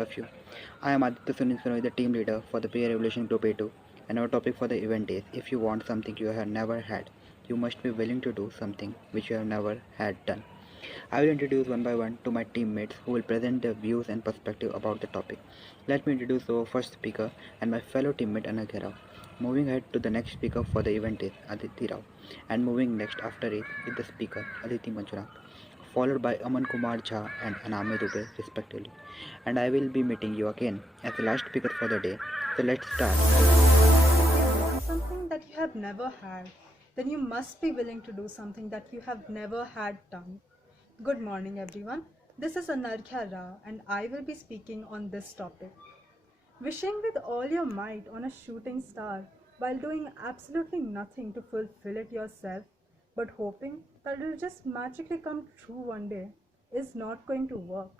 all of you. I am Aditya Sunit Kanoi, the team leader for the Peer Evolution Group A2, and our topic for the event is if you want something you have never had, you must be willing to do something which you have never had done. I will introduce one by one to my teammates who will present their views and perspective about the topic. Let me introduce our first speaker and my fellow teammate Anarghya Rao. Moving ahead to the next speaker for the event is Adithi Rao, and moving next after it is the speaker Aditi M, followed by Aman Kumar Jha and Anamay Dubey respectively. And I will be meeting you again as the last speaker for the day. So let's start. Want something that you have never had, then you must be willing to do something that you have never had done. Good morning, everyone. This is Anarghya Rao, and I will be speaking on this topic. Wishing with all your might on a shooting star while doing absolutely nothing to fulfill it yourself, but hoping that it will just magically come true one day, is not going to work.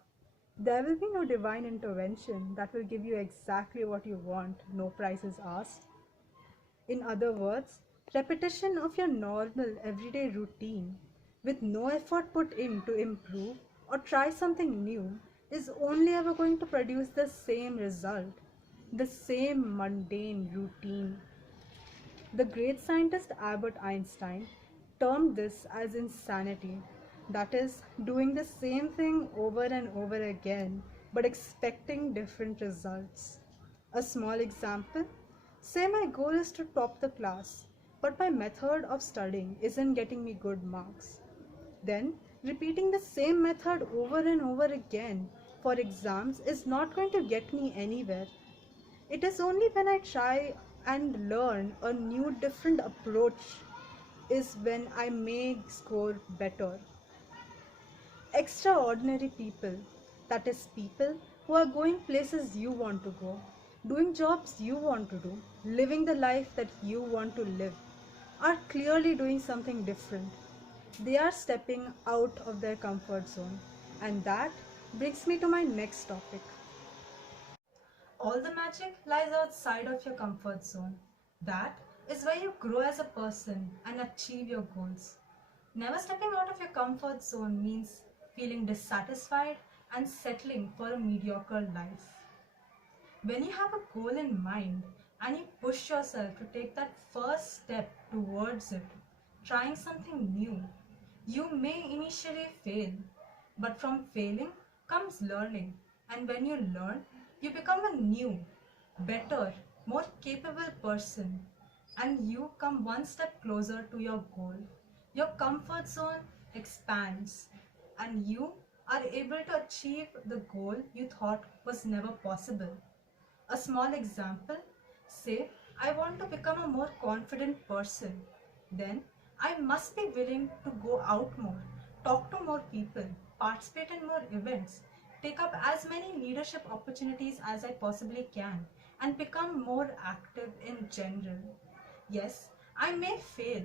There will be no divine intervention that will give you exactly what you want, no prices asked. In other words, repetition of your normal everyday routine with no effort put in to improve or try something new is only ever going to produce the same result, the same mundane routine. The great scientist Albert Einstein termed this as insanity, that is, doing the same thing over and over again but expecting different results. A small example: say my goal is to top the class, but my method of studying isn't getting me good marks. Then, repeating the same method over and over again for exams is not going to get me anywhere. It is only when I try and learn a new different approach is when I may score better. Extraordinary people, that is, people who are going places you want to go, doing jobs you want to do, living the life that you want to live, are clearly doing something different. They are stepping out of their comfort zone. And that brings me to my next topic. All the magic lies outside of your comfort zone. That is where you grow as a person and achieve your goals. Never stepping out of your comfort zone means feeling dissatisfied and settling for a mediocre life. When you have a goal in mind and you push yourself to take that first step towards it, trying something new, you may initially fail, but from failing comes learning, and when you learn, you become a new, better, more capable person, and you come one step closer to your goal. Your comfort zone expands, and you are able to achieve the goal you thought was never possible. A small example: say I want to become a more confident person. Then I must be willing to go out more, talk to more people, participate in more events, take up as many leadership opportunities as I possibly can, and become more active in general. Yes, I may fail.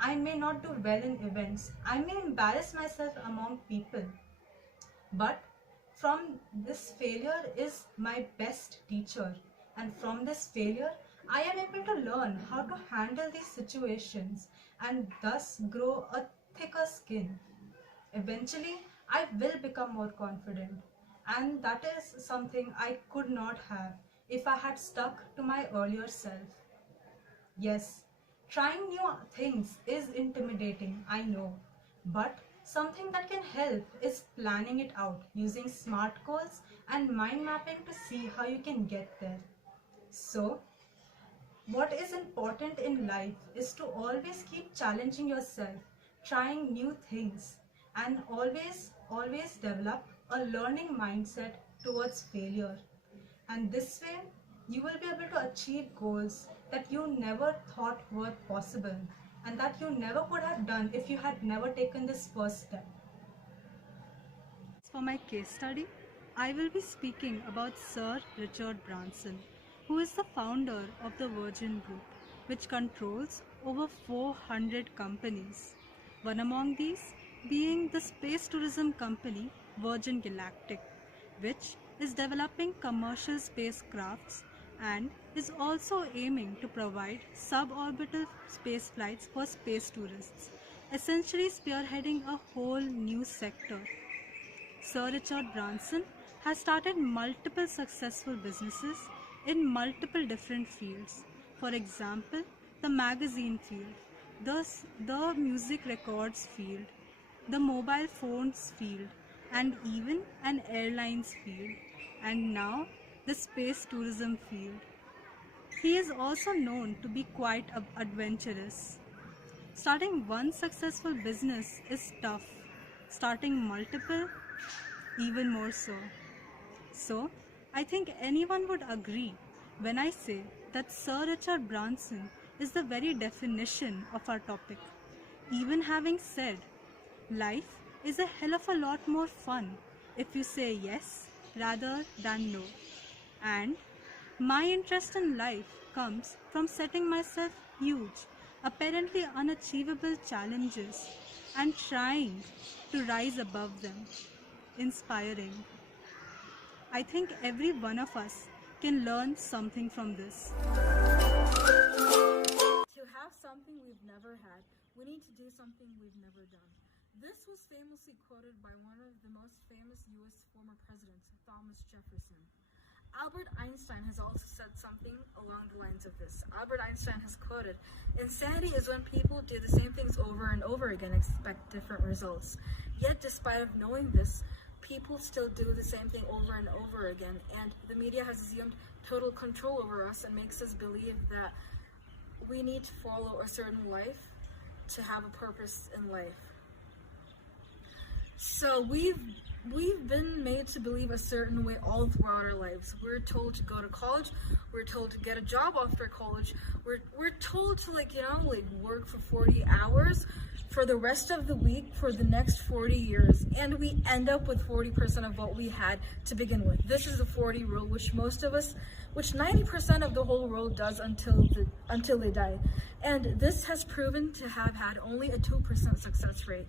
I may not do well in events. I may embarrass myself among people. But from this failure is my best teacher, and from this failure I am able to learn how to handle these situations and thus grow a thicker skin. Eventually I will become more confident, and that is something I could not have if I had stuck to my earlier self. Yes, trying new things is intimidating, I know, but something that can help is planning it out using SMART goals and mind mapping to see how you can get there. So, what is important in life is to always keep challenging yourself, trying new things, and always develop a learning mindset towards failure. And this way, you will be able to achieve goals that you never thought were possible and that you never could have done if you had never taken this first step. For my case study, I will be speaking about Sir Richard Branson, who is the founder of the Virgin Group, which controls over 400 companies. One among these being the space tourism company Virgin Galactic, which is developing commercial spacecrafts and is also aiming to provide suborbital space flights for space tourists, essentially spearheading a whole new sector. Sir Richard Branson has started multiple successful businesses in multiple different fields. For example, the magazine field, the music records field, the mobile phones field, and even an airlines field, and now the space tourism field. He is also known to be quite adventurous. Starting one successful business is tough. Starting multiple, even more so. So, I think anyone would agree when I say that Sir Richard Branson is the very definition of our topic. Even having said, life is a hell of a lot more fun if you say yes rather than no. And my interest in life comes from setting myself huge, apparently unachievable challenges and trying to rise above them. Inspiring. I think every one of us can learn something from this. To have something we've never had, we need to do something we've never done. This was famously quoted by one of the most famous US former presidents, Thomas Jefferson. Albert Einstein has also said something along the lines of this. Albert Einstein has quoted, "Insanity is when people do the same things over and over again and expect different results. Yet despite of knowing this, people still do the same thing over and over again, and the media has assumed total control over us and makes us believe that we need to follow a certain life to have a purpose in life." So we've been made to believe a certain way all throughout our lives. We're told to go to college, we're told to get a job after college, we're told to work for 40 hours for the rest of the week for the next 40 years, and we end up with 40% of what we had to begin with. This is the 40 rule, which 90% of the whole world does until they die. And this has proven to have had only a 2% success rate.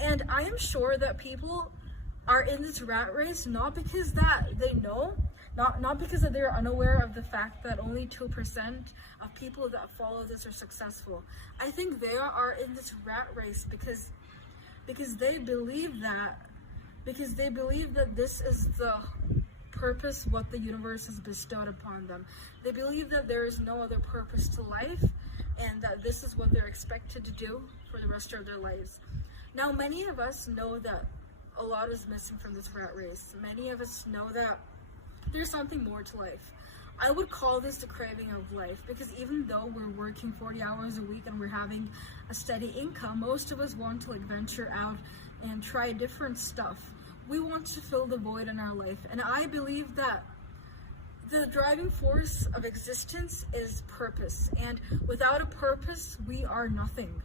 And I am sure that people are in this rat race not because that they know, not because that they're unaware of the fact that only 2% of people that follow this are successful. I think they are in this rat race because they believe that this is the purpose what the universe has bestowed upon them. They believe that there is no other purpose to life and that this is what they're expected to do for the rest of their lives. Now, many of us know that a lot is missing from this rat race. Many of us know that there's something more to life. I would call this the craving of life, because even though we're working 40 hours a week and we're having a steady income, most of us want to venture out and try different stuff. We want to fill the void in our life, and I believe that the driving force of existence is purpose, and without a purpose, we are nothing.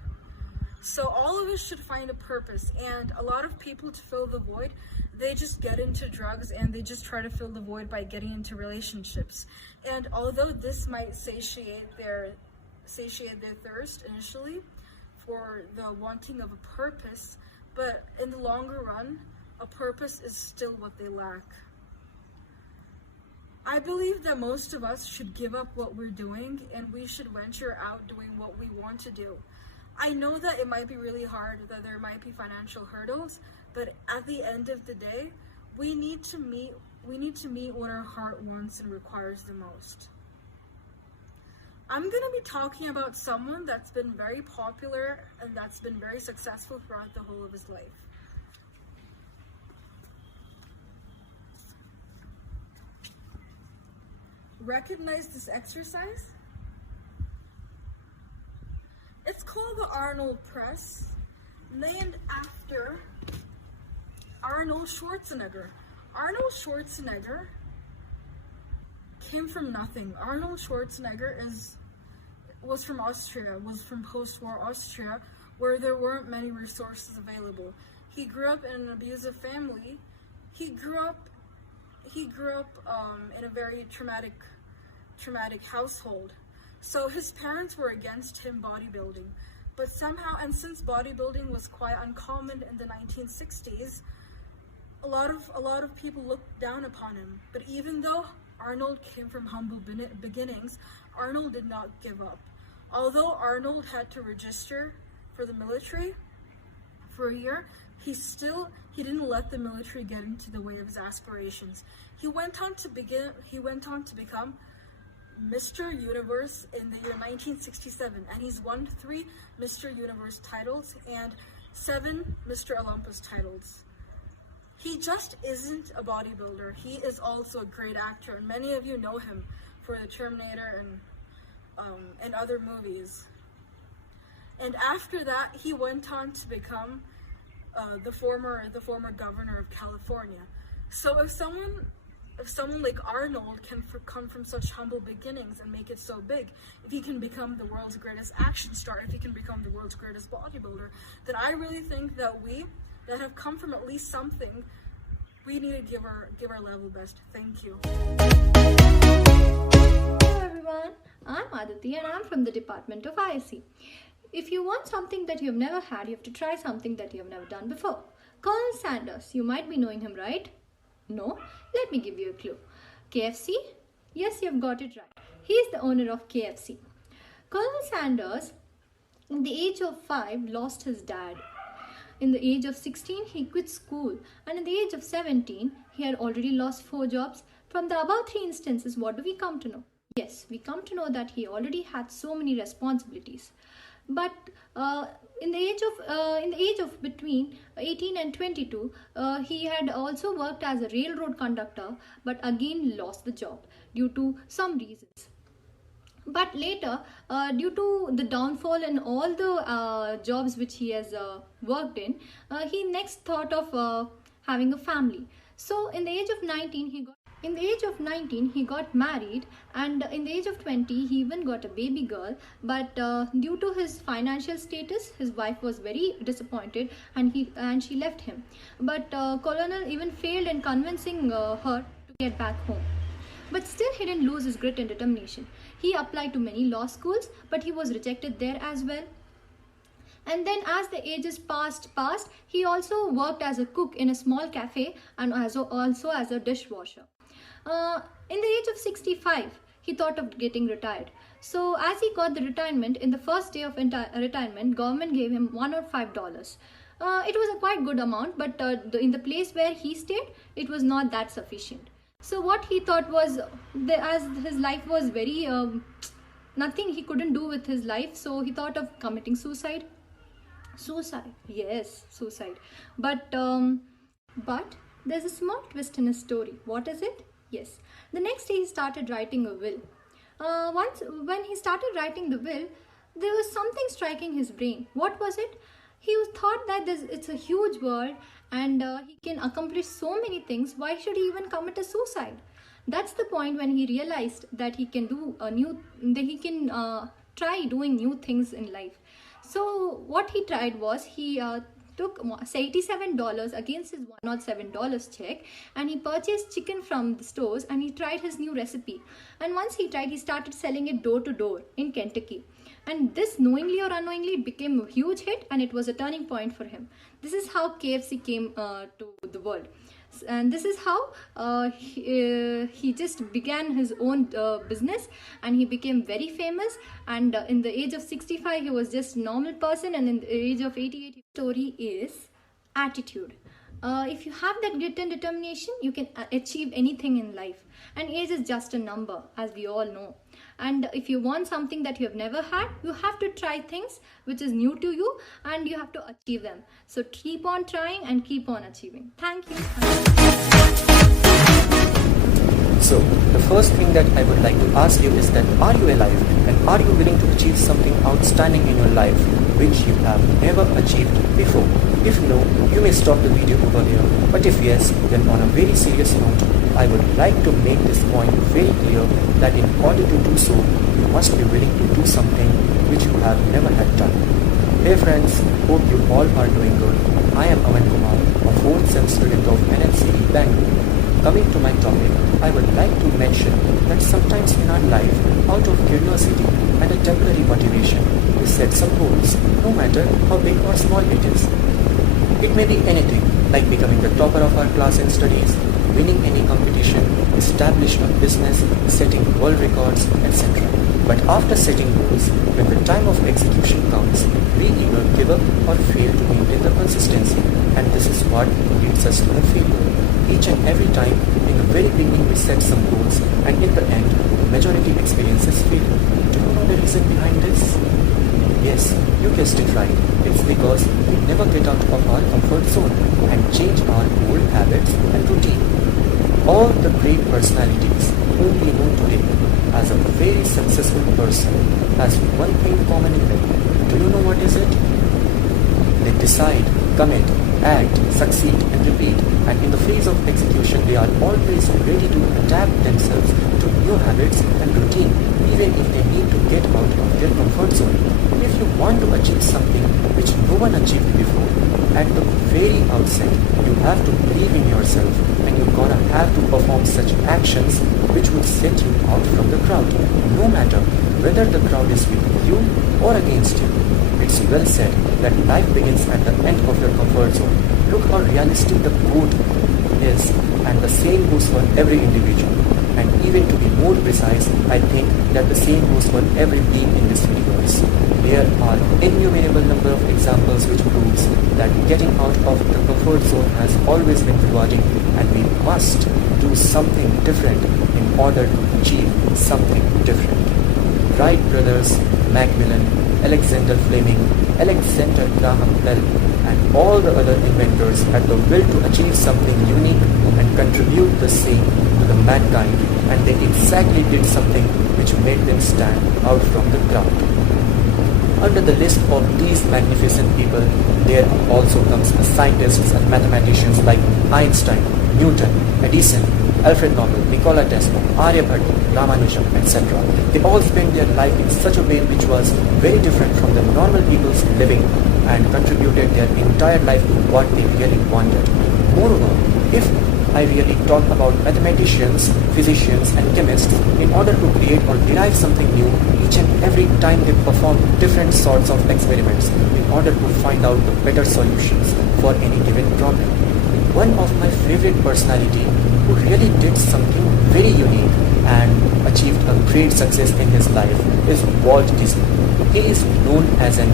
So all of us should find a purpose, and a lot of people, to fill the void, they just get into drugs and they just try to fill the void by getting into relationships. And although this might satiate their thirst initially for the wanting of a purpose, but in the longer run, a purpose is still what they lack. I believe that most of us should give up what we're doing and we should venture out doing what we want to do. I know that it might be really hard, that there might be financial hurdles, but at the end of the day, we need to meet what our heart wants and requires the most. I'm going to be talking about someone that's been very popular and that's been very successful throughout the whole of his life. Recognize this exercise? It's called the Arnold Press, named after Arnold Schwarzenegger. Arnold Schwarzenegger came from nothing. Arnold Schwarzenegger was from Austria, was from post-war Austria, where there weren't many resources available. He grew up in an abusive family. He grew up in a very traumatic household. So his parents were against him bodybuilding, but somehow, and since bodybuilding was quite uncommon in the 1960s, a lot of people looked down upon him. But even though Arnold came from humble beginnings, Arnold did not give up. Although Arnold had to register for the military for a year, he didn't let the military get into the way of his aspirations. He went on to become Mr. Universe in the year 1967, and he's won 3 Mr. Universe titles and 7 Mr. Olympus titles. He just isn't a bodybuilder. He is also a great actor, and many of you know him for The Terminator and other movies. And after that, he went on to become the former governor of California. So if someone like Arnold can come from such humble beginnings and make it so big, if he can become the world's greatest action star, if he can become the world's greatest bodybuilder, then I really think that we that have come from at least something, we need to give our level best. Thank you. Hello everyone, I'm Aditi and I'm from the Department of ISC. If you want something that you've never had, you have to try something that you have never done before. Colonel Sanders, you might be knowing him, right? No? Let me give you a clue. KFC? Yes, you've got it right. He is the owner of KFC. Colonel Sanders, in the age of 5, lost his dad. In the age of 16, he quit school. And in the age of 17, he had already lost 4 jobs. From the above 3 instances, what do we come to know? Yes, we come to know that he already had so many responsibilities. But in the age of between 18 and 22, he had also worked as a railroad conductor, but again lost the job due to some reasons. But later, due to the downfall in all the jobs which he has worked in, he next thought of having a family. So in the age of 19, he got married, and in the age of 20, he even got a baby girl. But due to his financial status, his wife was very disappointed, and she left him. But Colonel even failed in convincing her to get back home. But still, he didn't lose his grit and determination. He applied to many law schools, but he was rejected there as well. And then as the ages passed, he also worked as a cook in a small cafe and also as a dishwasher. In the age of 65, he thought of getting retired. So as he got the retirement, in the first day of retirement, government gave him $1 or $5. It was a quite good amount, but in the place where he stayed, it was not that sufficient. So what he thought was, as his life was very, nothing he couldn't do with his life, so he thought of committing suicide. Suicide, yes, suicide. But there's a small twist in his story. What is it? Yes, the next day he started writing a will. When he started writing the will, there was something striking his brain. What was it? He thought that it's a huge world and he can accomplish so many things. Why should he even commit a suicide? That's the point when he realized that he can try doing new things in life. So what he tried was he took $87 against his $107 check, and he purchased chicken from the stores, and he tried his new recipe. And once he tried, he started selling it door to door in Kentucky. And this, knowingly or unknowingly, became a huge hit, and it was a turning point for him. This is how KFC came to the world. And this is how he just began his own business, and he became very famous. And in the age of 65, he was just a normal person, and in the age of 88, his story is attitude. If you have that grit and determination, you can achieve anything in life. And age is just a number, as we all know. And if you want something that you have never had, you have to try things which is new to you, and you have to achieve them. So keep on trying and keep on achieving. Thank you. So, the first thing that I would like to ask you is that, are you alive, and are you willing to achieve something outstanding in your life which you have never achieved before? If no, you may stop the video over here. But if yes, then on a very serious note, I would like to make this point very clear that in order to do so, you must be willing to do something which you have never had done. Hey friends, hope you all are doing good. I am Aman Kumar, a 4th sem student of NLC Bangalore. Coming to my topic, I would like to mention that sometimes in our life, out of curiosity and a temporary motivation, we set some goals, no matter how big or small it is. It may be anything, like becoming the topper of our class in studies, winning any competition, establishing a business, setting world records, etc. But after setting goals, when the time of execution comes, we either give up or fail to maintain the consistency, and this is what leads us to the failure. Each and every time, in the very beginning we set some goals, and in the end, the majority experiences failure. Do you know the reason behind this? Yes, you guessed it right. It's because we never get out of our comfort zone and change our old habits and routine. All the great personalities whom we know today as a very successful person has one thing common in them. Do you know what is it? They decide, commit, act, succeed and repeat, and in the phase of execution they are always ready to adapt themselves to new habits and routine, even if they need to get out of their comfort zone. If you want to achieve something which no one achieved before, at the very outset you have to believe in yourself, and you're gonna have to perform such actions which will set you out from the crowd, no matter whether the crowd is with you or against you. It's well said that life begins at the end of your comfort zone. Look how realistic the quote is, and the same goes for every individual. And even to be more precise, I think that the same goes for every being in this universe. There are innumerable number of examples which proves that getting out of the comfort zone has always been rewarding, and we must do something different in order to achieve something different. Wright brothers, Macmillan, Alexander Fleming, Alexander Graham Bell, and all the other inventors had the will to achieve something unique and contribute the same to the mankind, and they exactly did something which made them stand out from the crowd. Under the list of these magnificent people, there also comes the scientists and mathematicians like Einstein, Newton, Edison, Alfred Nobel, Nikola Tesla, Aryabhatta, Ramanujan, etc. They all spent their life in such a way which was very different from the normal people's living, and contributed their entire life to what they really wanted. Moreover, if I really talk about mathematicians, physicians and chemists, in order to create or derive something new, each and every time they perform different sorts of experiments in order to find out the better solutions for any given problem. One of my favorite personality who really did something very unique and achieved a great success in his life is Walt Disney. He is known as an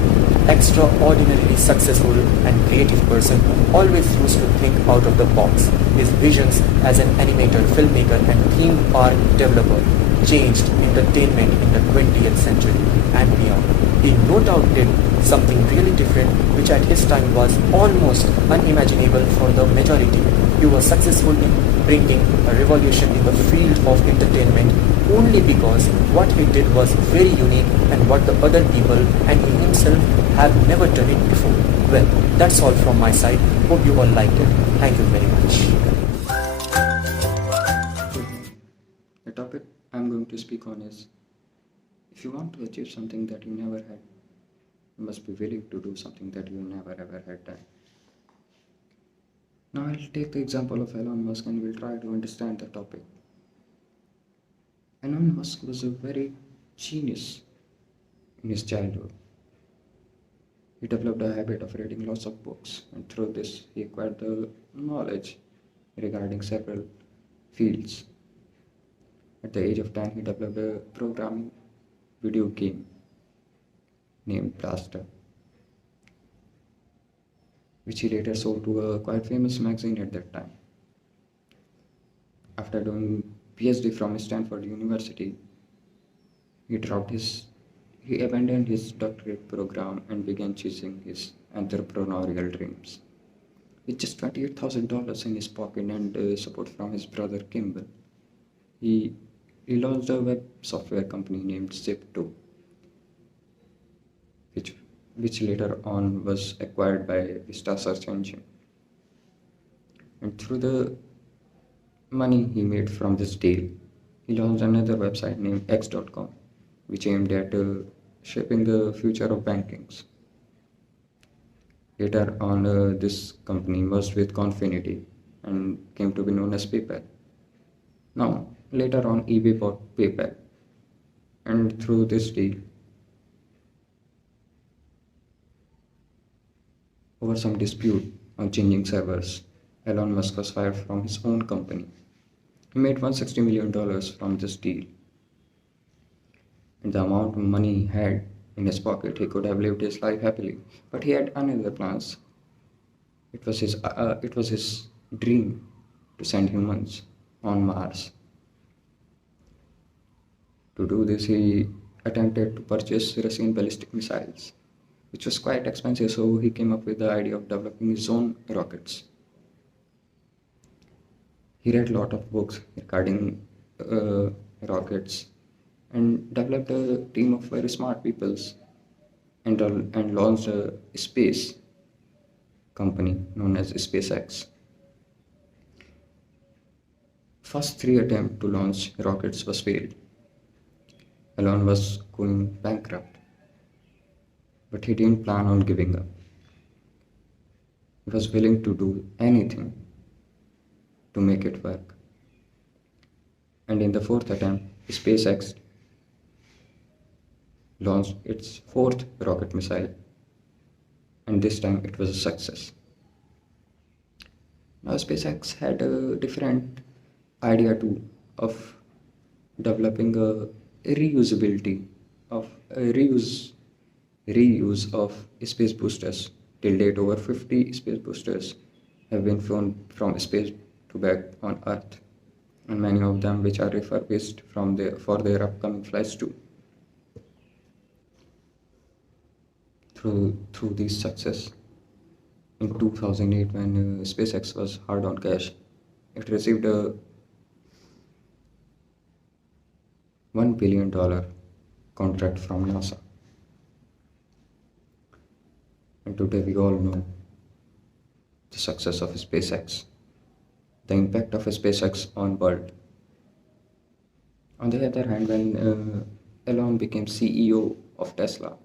extraordinarily successful and creative person who always used to think out of the box. His visions as an animator, filmmaker and theme park developer changed entertainment in the 20th century and beyond. He no doubt did something really different which at his time was almost unimaginable for the majority. He was successful in bringing a revolution in the field of entertainment only because what he did was very unique and what the other people and he himself have never done it before. Well, that's all from my side. Hope you all liked it. Thank you very much. The topic I'm going to speak on is, if you want to achieve something that you never had, you must be willing to do something that you never ever had done. Now I'll take the example of Elon Musk and we'll try to understand the topic. Elon Musk was a very genius in his childhood. He developed a habit of reading lots of books, and through this he acquired the knowledge regarding several fields. At the age of 10, he developed a programming video game named Blaster, which he later sold to a quite famous magazine at that time. After doing PhD from Stanford University, he abandoned his doctorate program and began chasing his entrepreneurial dreams. With just $28,000 in his pocket and support from his brother Kimball, he launched a web software company named Zip2, which later on was acquired by Vista Search Engine. And through the money he made from this deal, he launched another website named X.com, which aimed at shaping the future of bankings. Later on, this company merged with Confinity and came to be known as PayPal. Now, later on, eBay bought PayPal, and through this deal, over some dispute on changing servers, Elon Musk was fired from his own company. He made $160 million from this deal. And the amount of money he had in his pocket, he could have lived his life happily. But he had another plans. It was his dream to send humans on Mars. To do this, he attempted to purchase Russian ballistic missiles, which was quite expensive, so he came up with the idea of developing his own rockets. He read a lot of books regarding rockets and developed a team of very smart people and launched a space company known as SpaceX. First three attempts to launch rockets was failed. Elon was going bankrupt, but he didn't plan on giving up. He was willing to do anything to make it work. And in the fourth attempt, SpaceX launched its fourth rocket missile, and this time it was a success. Now SpaceX had a different idea too of developing a reusability of reuse of space boosters. Till date, over 50 space boosters have been flown from space to back on Earth, and many of them which are refurbished for their upcoming flights too. Through this success, in 2008, when SpaceX was hard on cash, it received a $1 billion contract from NASA. And today we all know the success of SpaceX, the impact of SpaceX on world. On the other hand, when Elon became CEO of Tesla,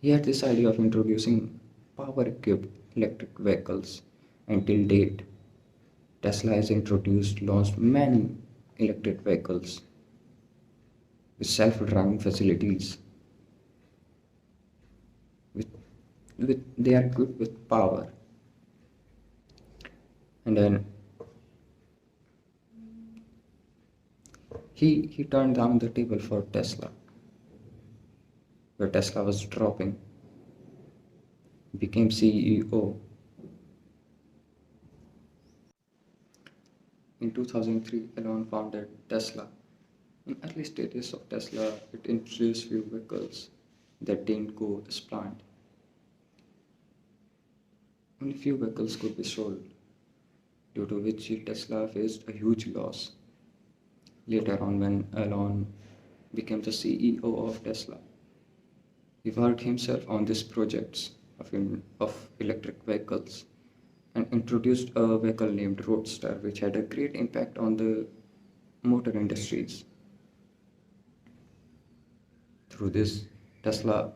he had this idea of introducing power-equipped electric vehicles. Until date, Tesla has launched many electric vehicles with self-driving facilities. They are good with power. And then he turned down the table for Tesla, where Tesla was dropping, became CEO. In 2003, Elon founded Tesla. In early stages of Tesla, it introduced few vehicles that didn't go as planned. Only few vehicles could be sold, due to which Tesla faced a huge loss. Later on, when Elon became the CEO of Tesla, he worked himself on these projects of electric vehicles and introduced a vehicle named Roadster, which had a great impact on the motor industries. Through this, Tesla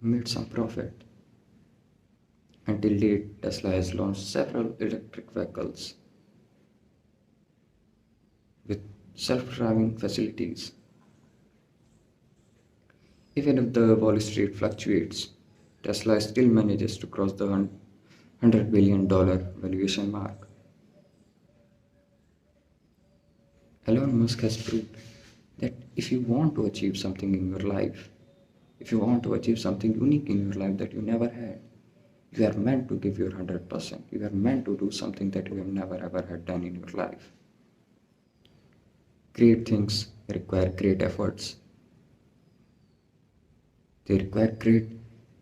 made some profit. Until date, Tesla has launched several electric vehicles with self-driving facilities. Even if the Wall Street fluctuates, Tesla still manages to cross the $100 billion valuation mark. Elon Musk has proved that if you want to achieve something in your life, if you want to achieve something unique in your life that you never had, you are meant to give your 100%. You are meant to do something that you have never ever had done in your life. Great things require great efforts. They require great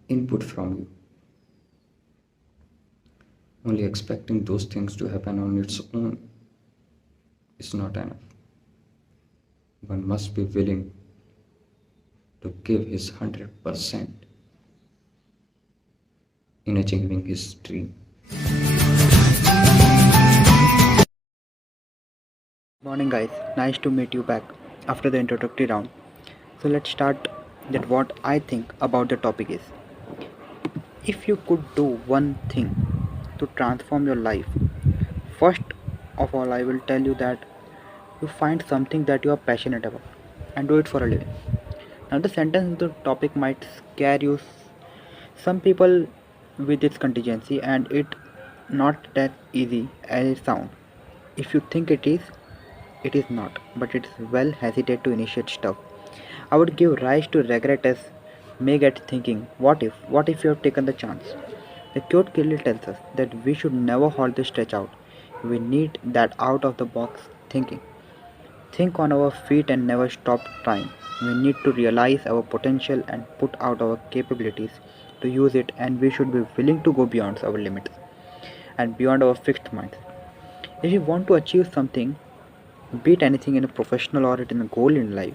input from you. Only expecting those things to happen on its own is not enough. One must be willing to give his 100% in achieving his dream. Morning guys, nice to meet you back after the introductory round. So let's start that what I think about the topic is. If you could do one thing to transform your life, first of all I will tell you that you find something that you are passionate about and do it for a living. Now the sentence in the topic might scare you some people with its contingency and it not that easy as it sounds. If you think it is, It is not, but it's well hesitate to initiate stuff. I would give rise to regret as may get thinking, what if you have taken the chance? The code clearly tells us that we should never hold the stretch out. We need that out of the box thinking. Think on our feet and never stop trying. We need to realize our potential and put out our capabilities to use it, and we should be willing to go beyond our limits and beyond our fixed minds. If we want to achieve something, be it anything in a professional or in a goal in life,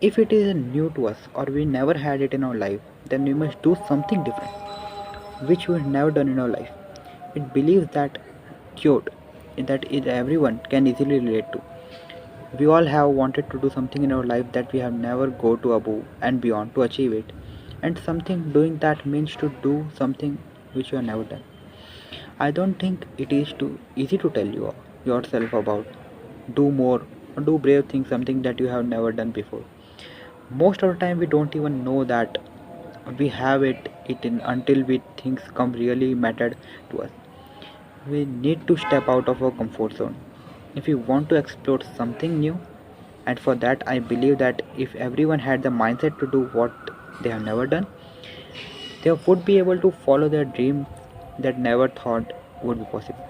if it is new to us or we never had it in our life, then we must do something different, which we have never done in our life. It believes that cute that is everyone can easily relate to. We all have wanted to do something in our life that we have never go to above and beyond to achieve it. And something doing that means to do something which you have never done. I don't think it is too easy to tell you yourself about do more or do brave things, something that you have never done before. Most of the time we don't even know that we have it in until we things come really mattered to us. We need to step out of our comfort zone if we want to explore something new, and for that I believe that if everyone had the mindset to do what they have never done, they would be able to follow their dreams that never thought would be possible.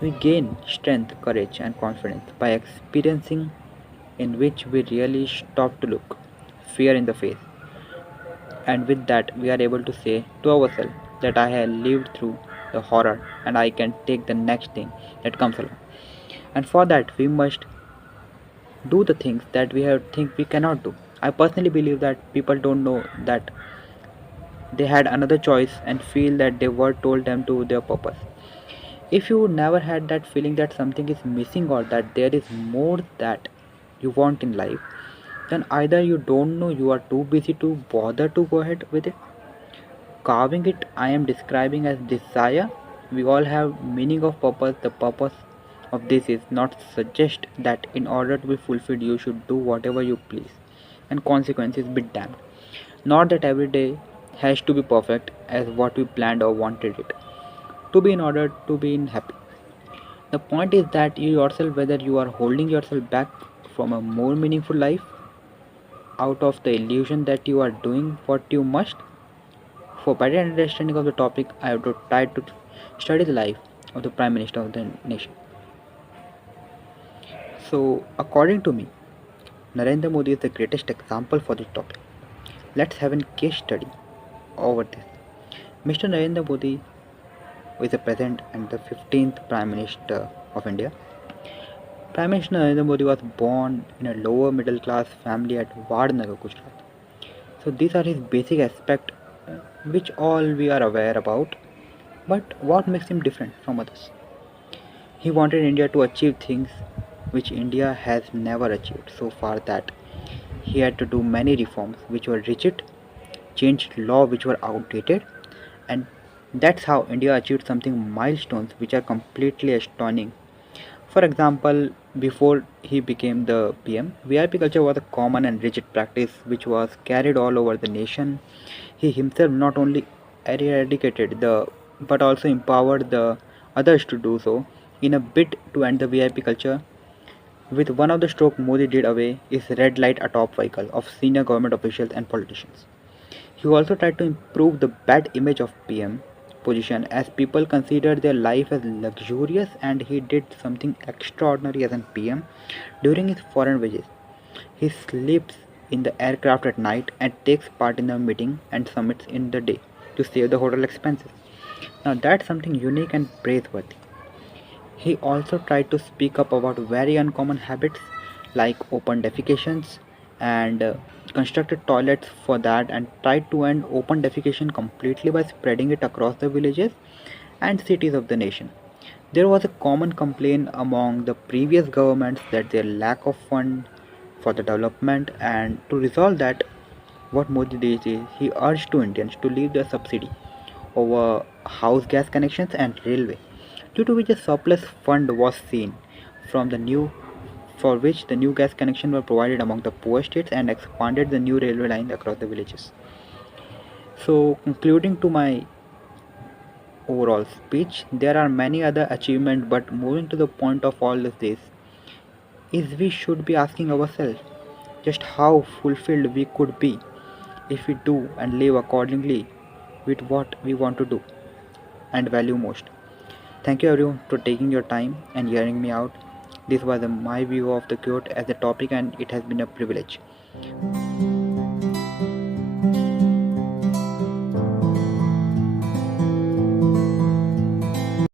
We gain strength, courage, and confidence by experiencing in which we really stop to look fear in the face, and with that we are able to say to ourselves that I have lived through the horror and I can take the next thing that comes along. And for that we must do the things that we have think we cannot do. I personally believe that people don't know that they had another choice and feel that they were told them to their purpose. If you never had that feeling that something is missing or that there is more that you want in life, then either you don't know, you are too busy to bother to go ahead with it. Carving it I am describing as desire. We all have meaning of purpose. The purpose of this is not suggest that in order to be fulfilled you should do whatever you please and consequences be damned. Not that every day has to be perfect as what we planned or wanted it to be in order to be in happy. The point is that you yourself, whether you are holding yourself back from a more meaningful life out of the illusion that you are doing what you must. For better understanding of the topic, I have to try to study the life of the Prime Minister of the nation. So, according to me, Narendra Modi is the greatest example for this topic. Let's have a case study over this. Mr. Narendra Modi is the present and the 15th Prime Minister of India. Prime Minister Narendra Modi was born in a lower middle class family at Vadnagar, Gujarat. So these are his basic aspects which all we are aware about. But what makes him different from others? He wanted India to achieve things which India has never achieved so far, that he had to do many reforms which were rigid, changed law which were outdated, and that's how India achieved something milestones which are completely astonishing. For example, before he became the PM, VIP culture was a common and rigid practice which was carried all over the nation. He himself not only eradicated the but also empowered the others to do so in a bid to end the VIP culture. With one of the stroke Modi did away is red light atop vehicle of senior government officials and politicians. He also tried to improve the bad image of PM position as people considered their life as luxurious, and he did something extraordinary as an PM during his foreign visits. He sleeps in the aircraft at night and takes part in the meeting and summits in the day to save the hotel expenses. Now that's something unique and praiseworthy. He also tried to speak up about very uncommon habits like open defecations and constructed toilets for that, and tried to end open defecation completely by spreading it across the villages and cities of the nation. There was a common complaint among the previous governments that their lack of fund for the development, and to resolve that, what Modi did is he urged to Indians to leave the subsidy over house gas connections and railway, due to which a surplus fund was seen from the new for which the new gas connections were provided among the poor states and expanded the new railway lines across the villages. So, concluding to my overall speech, there are many other achievements, but moving to the point of all of this, is we should be asking ourselves just how fulfilled we could be if we do and live accordingly with what we want to do and value most. Thank you everyone for taking your time and hearing me out. This was my view of the quote as a topic and it has been a privilege.